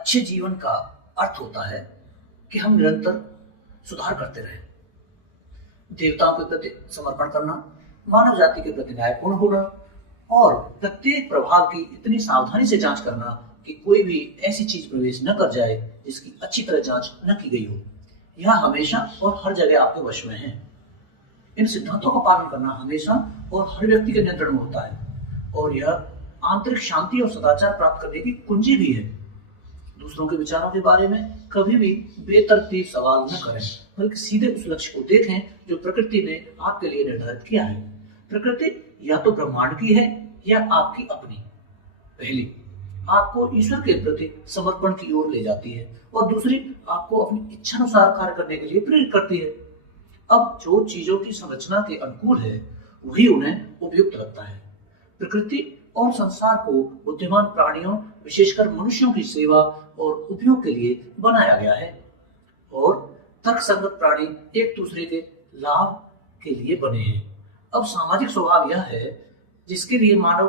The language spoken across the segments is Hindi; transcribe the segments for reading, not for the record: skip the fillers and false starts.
अच्छे जीवन का अर्थ होता है कि हम निरंतर सुधार करते रहें, देवताओं के प्रति समर्पण करना, मानव जाति के प्रति न्यायपूर्ण होना और प्रत्येक प्रभाव की इतनी सावधानी से जांच करना कि कोई भी ऐसी चीज प्रवेश न कर जाए जिसकी अच्छी तरह जांच न की गई हो। यह हमेशा और हर जगह आपके वश में है। इन सिद्धांतों का पालन करना हमेशा और हर व्यक्ति के नियंत्रण में होता है और यह आंतरिक शांति और सदाचार प्राप्त करने की कुंजी भी है। दूसरों के विचारों के बारे में कभी भी बेतरतीब सवाल न करें, बल्कि सीधे उस लक्ष्य को देखें जो प्रकृति ने आपके लिए निर्धारित किया है। प्रकृति या तो ब्रह्मांड की है या आपकी अपनी। पहली आपको ईश्वर के प्रति समर्पण की ओर ले जाती है और दूसरी आपको अपनी इच्छानुसार कार्य करने के लिए प्रेरित करती है। अब जो चीजों की संरचना के अनुकूल है वही उन्हें उपयुक्त लगता है। प्रकृति और संसार को बुद्धिमान प्राणियों, विशेषकर मनुष्यों की सेवा और उपयोग के लिए बनाया गया है और तर्कसंगत प्राणी एक दूसरे के लाभ के लिए बने हैं। अब सामाजिक स्वभाव यह है जिसके लिए मानव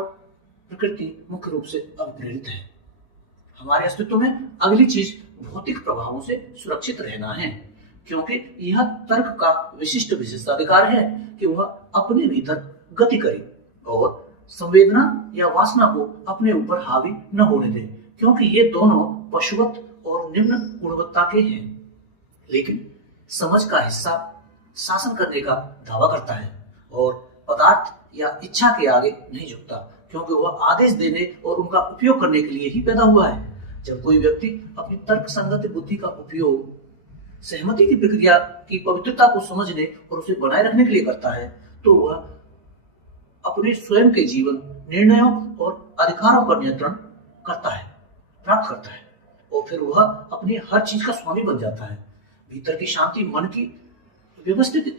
प्रकृति मुख्य रूप से अभिप्रेरित है। हमारे अस्तित्व में अगली चीज भौतिक प्रभावों से सुरक्षित रहना है, क्योंकि यह तर्क का विशिष्ट विशेषाधिकार है कि वह अपने भीतर गति करे और संवेदना या वासना को अपने ऊपर हावी न होने दे, क्योंकि ये दोनों पशुवत और निम्न गुणवत्ता के हैं। लेकिन समझ का हिस्सा शासन करने का दावा करता है और पदार्थ या इच्छा के आगे नहीं झुकता, क्योंकि वह आदेश देने और उनका उपयोग करने के लिए ही पैदा हुआ है। जब कोई व्यक्ति अपनी तर्क संगत बुद्धि का उपयोग सहमति की प्रक्रिया की पवित्रता को समझने और उसे बनाए रखने के लिए करता है, तो वह अपने स्वयं के जीवन, निर्णयों और अधिकारों पर नियंत्रण प्राप्त करता है और फिर वह अपनी हर चीज का स्वामी बन जाता है। भीतर की शांति मन की व्यवस्थित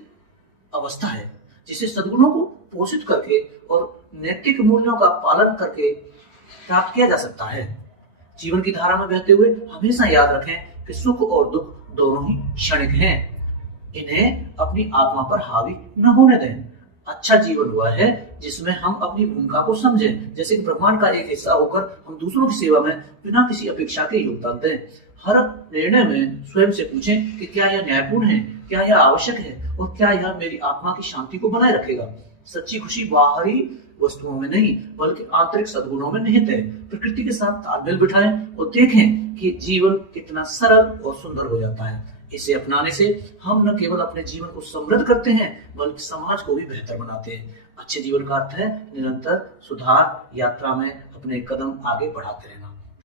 अवस्था है जिसे सद्गुणों को पोषित करके और नैतिक मूल्यों का पालन करके प्राप्त किया जा सकता है। जीवन की धारा में बहते हुए हमेशा याद रखें कि सुख और दुख दोनों ही क्षणिक हैं। इन्हें अपनी आत्मा पर हावी न होने दें। अच्छा जीवन वह है जिसमें हम अपनी भूमिका को समझें, जैसे कि ब्रह्मांड का एक हिस्सा होकर हम दूसरों की सेवा में बिना किसी अपेक्षा के योगदान दें। हर निर्णय में स्वयं से पूछें कि क्या यह न्यायपूर्ण है, क्या यह आवश्यक है और क्या यह मेरी आत्मा की शांति को बनाए रखेगा। सच्ची खुशी बाहरी वस्तुओं में नहीं बल्कि आंतरिक सद्गुणों में निहित है। प्रकृति के साथ तालमेल बिठाएं और देखें कि जीवन कितना सरल और सुंदर हो जाता है। इसे अपनाने से हम न केवल अपने जीवन को समृद्ध करते हैं बल्कि समाज को भी बेहतर बनाते हैं। अच्छे जीवन का अर्थ है निरंतर सुधार यात्रा में अपने कदम आगे बढ़ाते रहना।